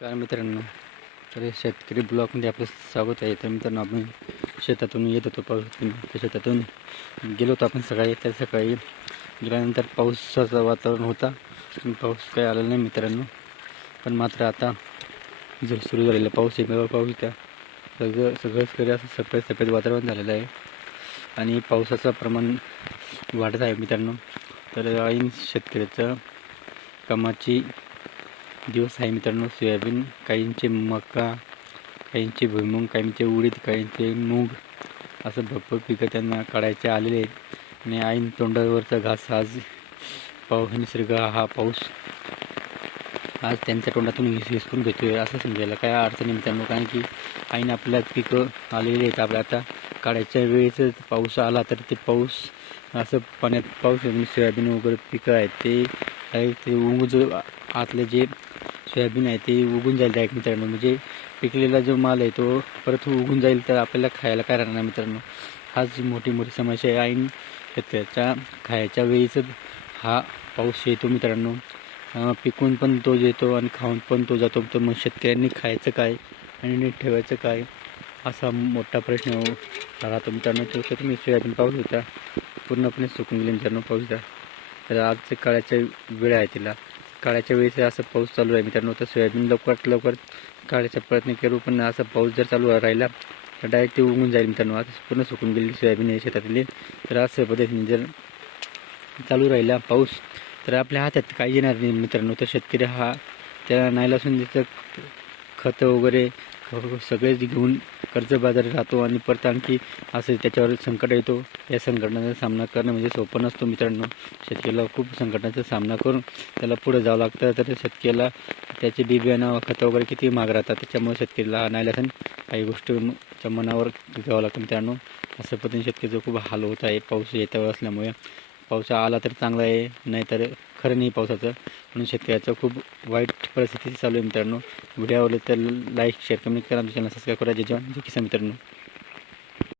नमस्कार मित्रांनो. तर शेतकरी ब्लॉकमध्ये आपलं स्वागत आहे. तर मित्रांनो आपण शेतातून येत होतो पाऊस. त्या शेतातून गेलो होतो आपण सकाळी. त्या सकाळी गेल्यानंतर पावसाचं वातावरण होता. पण पाऊस काही आलेला नाही मित्रांनो. पण मात्र आता जर सुरू झालेला पाऊस आहे पाऊस त्या सगळं सगळंच करे असं सफेद सफेद वातावरण झालेलं आहे. आणि पावसाचं प्रमाण वाढत आहे मित्रांनो. तर ऐन शेतकऱ्याचं कामाची दिवस आहे मित्रांनो. सोयाबीन काहींचे मका काहींचे भुईमुग काहींचे उडीद काहींचे मूग असं भरपूर पिकं त्यांना काढायचे आलेले आहेत. आणि ऐन तोंडावरचा घास आज पाऊस निसर्ग हा पाऊस आज त्यांच्या तोंडातून हिस हिसकून घेतोय असं समजायला काय अडचण मित्रांनो. कारण की आईने आपल्या पिकं आलेली आहेत. आपल्या आता काढायच्या वेळेस पाऊस आला तर ते पाऊस असं पाण्यात पाऊस सोयाबीन वगैरे पिकं आहेत. ते आहे ते उगून आतले जे सोयाबीन आहे ते उगून जाईल डायरेक्ट मित्रांनो. म्हणजे पिकलेला जो माल आहे तो परत उगून जाईल तर आपल्याला खायला काय राहणार मित्रांनो? हाच मोठी मोठी समस्या आहे. आणि त्याच्या खायच्या वेळीच हा पाऊस येतो मित्रांनो. पिकून पण तो येतो आणि खाऊन पण तो जातो. तर मग शेतकऱ्यांनी खायचं काय आणि नीट ठेवायचं काय? असा मोठा प्रश्न राहतो मित्रांनो. तो तर तुम्ही सोयाबीन पाऊस होता पूर्णपणे सुकून गेले मित्रांनो पाऊस. द्या तर आजच्या काळाच्या वेळ आहे तिला. काळ्याच्या वेळेस असं पाऊस चालू आहे. मित्रांनो तर सोयाबीन लवकरात लवकर काढायचा प्रयत्न करू पण असं पाऊस जर चालू राहिला तर डायरेक्ट ते उगून जाईल मित्रांनो. आता पूर्ण सुकून गेलेली सोयाबीन या शेतातली. तर असं पद्धतीने जर चालू राहिला पाऊस तर आपल्या हातात काही येणार नाही मित्रांनो. तर शेतकरी हा त्याला नाही लसून त्याचं खतं वगैरे सगळेच घेऊन कर्जबाजारी राहतो आणि परत आणखी असं त्याच्यावर संकट येतो. या संकटाचा सामना करणं म्हणजे सोपं नसतो मित्रांनो. शेतकऱ्याला खूप संकटाचा सामना करून त्याला पुढे जावं लागतं. तर शेतकऱ्याला त्याचे बी बियाणं खतं वगैरे किती महाग राहतात त्याच्यामुळे शेतकऱ्याला नाईलासून काही गोष्टीच्या मनावर घ्यावं लागतं मित्रांनो. असं पद्धतीने शेतकऱ्याचं खूप हाल होत आहे. पाऊस येत्यावर असल्यामुळे. पाऊस आला तर चांगला आहे नाहीतर खरं नाही पावसाचं. म्हणून शेतकऱ्याचं खूप वाईट परिस्थिती चालू आहे मित्रांनो. व्हिडिओ आवडले तर लाईक शेअर कमेंट करा. आमच्या चॅनल सबस्क्राईब करा. जय जवान. जय किसान मित्रांनो.